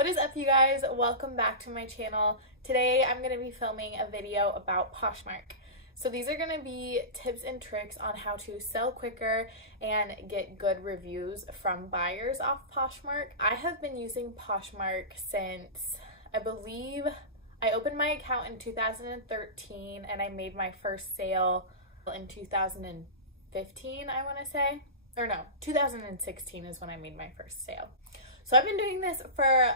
What is up, you guys? Welcome back to my channel. Today I'm going to be filming a video about Poshmark. So these are going to be tips and tricks on how to sell quicker and get good reviews from buyers off Poshmark. I have been using Poshmark since, I believe, I opened my account in 2013 and I made my first sale in 2015, I want to say. Or no, 2016 is when I made my first sale. So I've been doing this for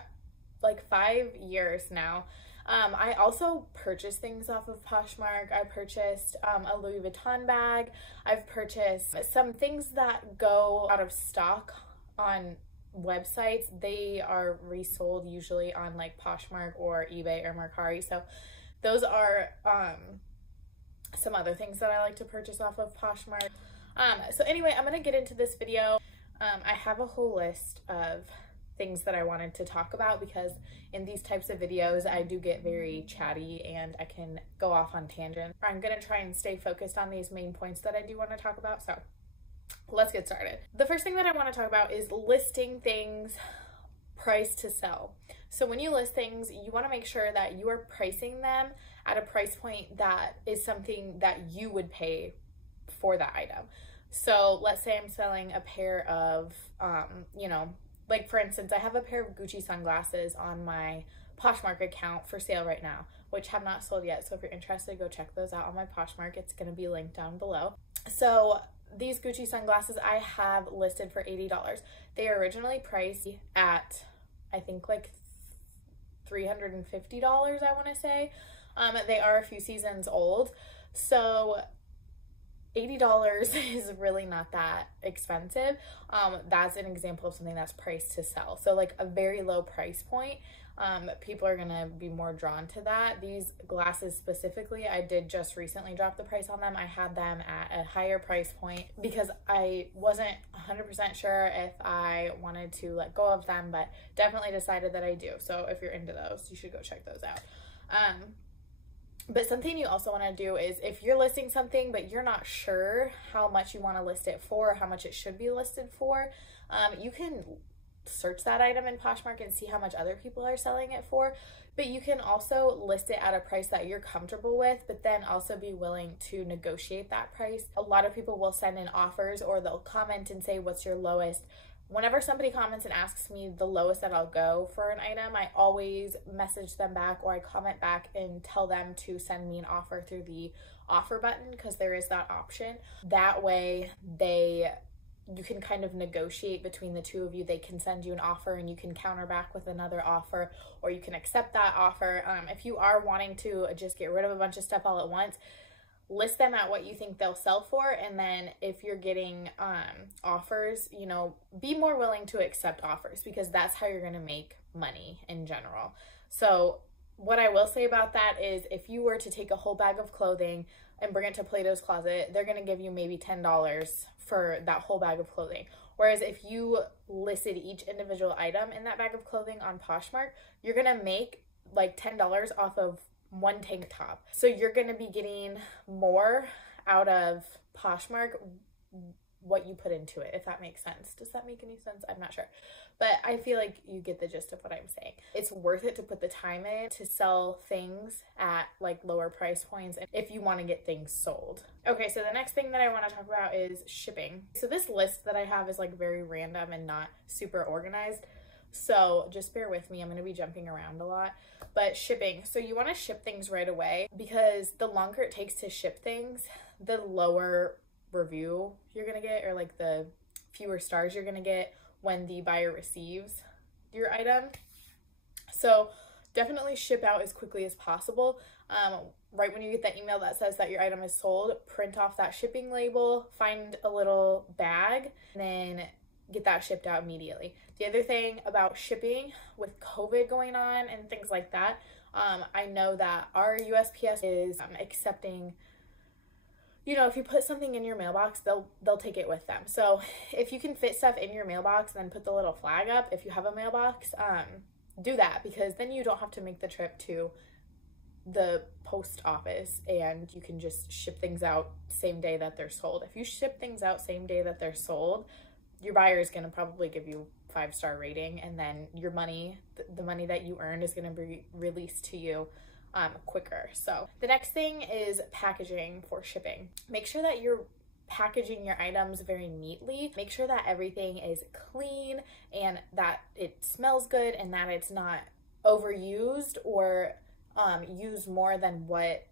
like 5 years now. I also purchased things off of Poshmark. I purchased a Louis Vuitton bag. I've purchased some things that go out of stock on websites. They are resold usually on like Poshmark or eBay or Mercari. So those are some other things that I like to purchase off of Poshmark. So anyway, I'm gonna get into this video. I have a whole list of things that I wanted to talk about because in these types of videos I do get very chatty and I can go off on tangents. I'm gonna try and stay focused on these main points that I do want to talk about. So let's get started. The first thing that I want to talk about is listing things price to sell. So when you list things, you want to make sure that you are pricing them at a price point that is something that you would pay for that item. So let's say I'm selling a pair of, like for instance, I have a pair of Gucci sunglasses on my Poshmark account for sale right now, which have not sold yet. So if you're interested, go check those out on my Poshmark. It's going to be linked down below. So these Gucci sunglasses I have listed for $80. They are originally priced at, I think like $350, I want to say. They are a few seasons old. So $80 is really not that expensive. That's an example of something that's priced to sell. So like a very low price point, people are gonna be more drawn to that. These glasses specifically, I did just recently drop the price on them. I had them at a higher price point because I wasn't 100% sure if I wanted to let go of them, but definitely decided that I do. So if you're into those, you should go check those out. But something you also want to do is if you're listing something but you're not sure how much you want to list it for, or how much it should be listed for, you can search that item in Poshmark and see how much other people are selling it for. But you can also list it at a price that you're comfortable with, but then also be willing to negotiate that price. A lot of people will send in offers or they'll comment and say, what's your lowest? Whenever somebody comments and asks me the lowest that I'll go for an item, I always message them back or I comment back and tell them to send me an offer through the offer button, because there is that option. That way you can kind of negotiate between the two of you. They can send you an offer and you can counter back with another offer, or you can accept that offer. If you are wanting to just get rid of a bunch of stuff all at once, list them at what you think they'll sell for, and then if you're getting offers, be more willing to accept offers, because that's how you're going to make money in general. So what I will say about that is if you were to take a whole bag of clothing and bring it to Plato's Closet, they're going to give you maybe $10 for that whole bag of clothing. Whereas if you listed each individual item in that bag of clothing on Poshmark, you're going to make like $10 off of one tank top. So you're going to be getting more out of Poshmark what you put into it, if that makes sense. Does that make any sense? I'm not sure, but I feel like you get the gist of what I'm saying. It's worth it to put the time in to sell things at like lower price points if you want to get things sold. Okay, so the next thing that I want to talk about is shipping. So this list that I have is like very random and not super organized. So just bear with me, I'm going to be jumping around a lot. But shipping, so you want to ship things right away, because the longer it takes to ship things, the lower review you're going to get, or like the fewer stars you're going to get when the buyer receives your item. So definitely ship out as quickly as possible. Right when you get that email that says that your item is sold, print off that shipping label, find a little bag, and then get that shipped out immediately. The other thing about shipping, with COVID going on and things like that, I know that our USPS is accepting, if you put something in your mailbox, they'll take it with them. So if you can fit stuff in your mailbox and then put the little flag up, if you have a mailbox, do that, because then you don't have to make the trip to the post office and you can just ship things out same day that they're sold. If you ship things out same day that they're sold, your buyer is going to probably give you 5-star rating, and then your money, the money that you earned, is going to be released to you quicker. So the next thing is packaging for shipping. Make sure that you're packaging your items very neatly. Make sure that everything is clean and that it smells good and that it's not overused or used more than what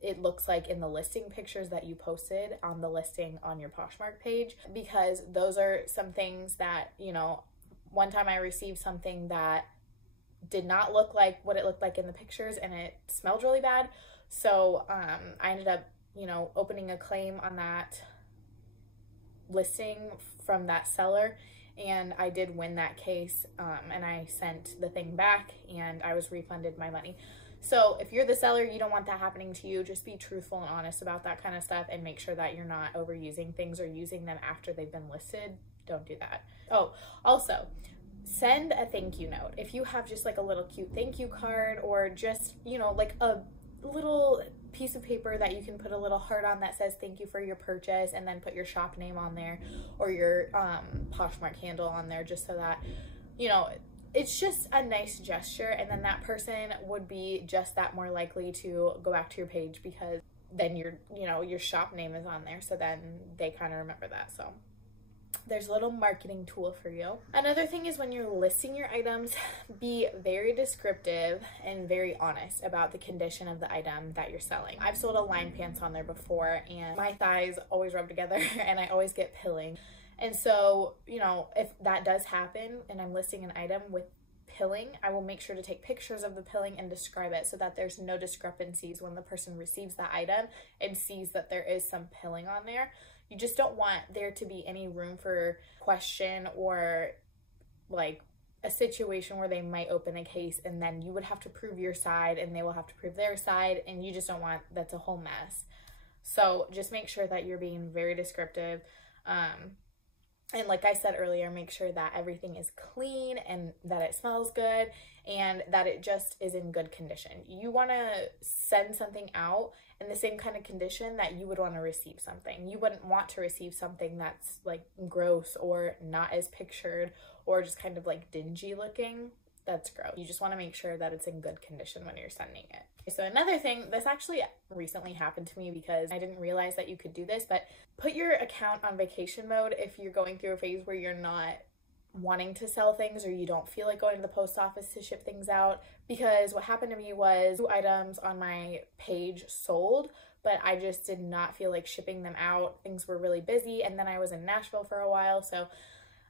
it looks like in the listing pictures that you posted on the listing on your Poshmark page, because those are some things that, you know, one time I received something that did not look like what it looked like in the pictures and it smelled really bad. So I ended up, you know, opening a claim on that listing from that seller, and I did win that case, and I sent the thing back and I was refunded my money. So if you're the seller, you don't want that happening to you. Just be truthful and honest about that kind of stuff and make sure that you're not overusing things or using them after they've been listed. Don't do that. Oh, also, send a thank you note. If you have just like a little cute thank you card, or just, you know, like a little piece of paper that you can put a little heart on that says thank you for your purchase, and then put your shop name on there or your Poshmark handle on there, just so that, you know, it's just a nice gesture, and then that person would be just that more likely to go back to your page, because then your, you know, your shop name is on there, so then they kind of remember that. So there's a little marketing tool for you. Another thing is, when you're listing your items, be very descriptive and very honest about the condition of the item that you're selling. I've sold Align pants on there before, and my thighs always rub together and I always get pilling. And so, you know, if that does happen and I'm listing an item with pilling, I will make sure to take pictures of the pilling and describe it, so that there's no discrepancies when the person receives that item and sees that there is some pilling on there. You just don't want there to be any room for question, or like a situation where they might open a case and then you would have to prove your side and they will have to prove their side, and you just don't want, that's a whole mess. So just make sure that you're being very descriptive. And like I said earlier, make sure that everything is clean and that it smells good and that it just is in good condition. You want to send something out in the same kind of condition that you would want to receive something. You wouldn't want to receive something that's like gross or not as pictured, or just kind of like dingy looking. That's gross. You just want to make sure that it's in good condition when you're sending it. So another thing, this actually recently happened to me because I didn't realize that you could do this, but put your account on vacation mode if you're going through a phase where you're not wanting to sell things, or you don't feel like going to the post office to ship things out. Because what happened to me was 2 items on my page sold, but I just did not feel like shipping them out. Things were really busy, and then I was in Nashville for a while, so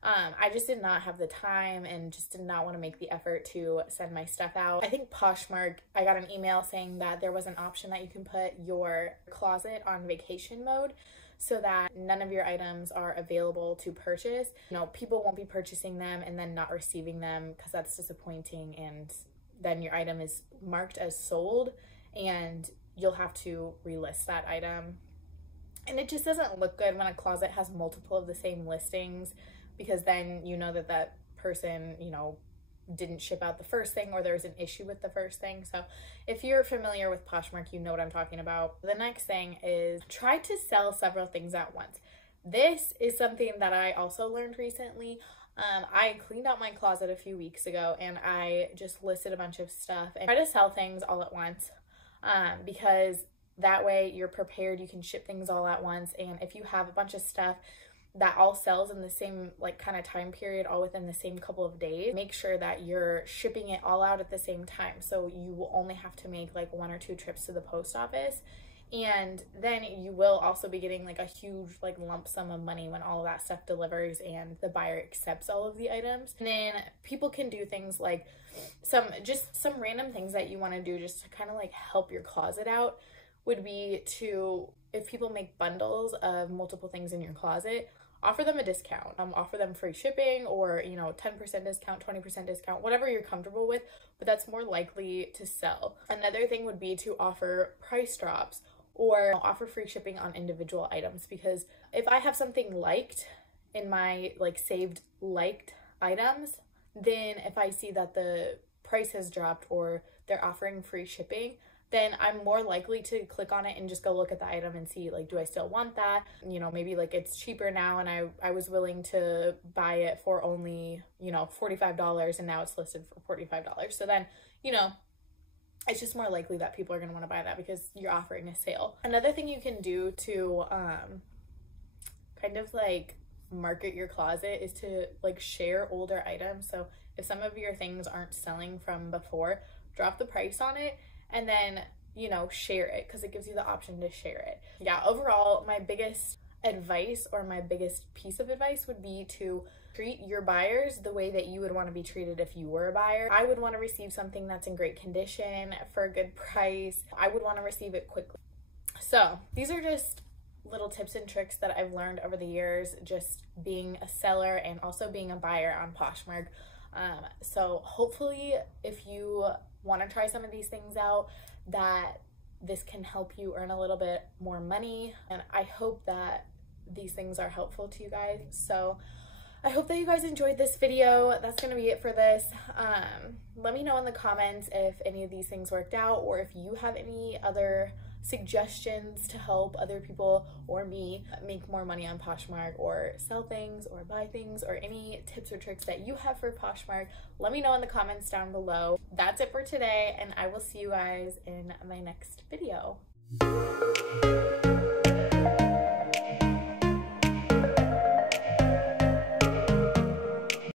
I just did not have the time and just did not want to make the effort to send my stuff out. I think Poshmark, I got an email saying that there was an option that you can put your closet on vacation mode, so that none of your items are available to purchase. You know, people won't be purchasing them and then not receiving them, because that's disappointing, and then your item is marked as sold and you'll have to relist that item. And it just doesn't look good when a closet has multiple of the same listings, because then you know that that person, you know, didn't ship out the first thing, or there's an issue with the first thing. So if you're familiar with Poshmark, you know what I'm talking about. The next thing is try to sell several things at once. This is something that I also learned recently. I cleaned out my closet a few weeks ago, and I just listed a bunch of stuff and try to sell things all at once, because that way you're prepared, you can ship things all at once. And if you have a bunch of stuff that all sells in the same like kind of time period, all within the same couple of days, make sure that you're shipping it all out at the same time, so you will only have to make like 1 or 2 trips to the post office. And then you will also be getting like a huge like lump sum of money when all of that stuff delivers and the buyer accepts all of the items. And then people can do things like some random things that you want to do just to kind of like help your closet out would be to, if people make bundles of multiple things in your closet, offer them a discount. Offer them free shipping, or, you know, 10% discount, 20% discount, whatever you're comfortable with, but that's more likely to sell. Another thing would be to offer price drops or offer free shipping on individual items, because if I have something liked in my like saved liked items, then if I see that the price has dropped or they're offering free shipping, then I'm more likely to click on it and just go look at the item and see, like, do I still want that? You know, maybe like it's cheaper now and I was willing to buy it for only, you know, $45 and now it's listed for $45. So then, you know, it's just more likely that people are going to want to buy that because you're offering a sale. Another thing you can do to kind of like market your closet is to like share older items. So if some of your things aren't selling from before, drop the price on it and then, you know, share it, because it gives you the option to share it. Yeah, overall, my biggest advice or my biggest piece of advice would be to treat your buyers the way that you would want to be treated if you were a buyer. I would want to receive something that's in great condition for a good price. I would want to receive it quickly. So these are just little tips and tricks that I've learned over the years, just being a seller and also being a buyer on Poshmark. So hopefully if you want to try some of these things out, that this can help you earn a little bit more money. And I hope that these things are helpful to you guys. So I hope that you guys enjoyed this video. That's gonna be it for this. Let me know in the comments if any of these things worked out, or if you have any other suggestions to help other people or me make more money on Poshmark, or sell things or buy things, or any tips or tricks that you have for Poshmark. Let me know in the comments down below. That's it for today, and I will see you guys in my next video.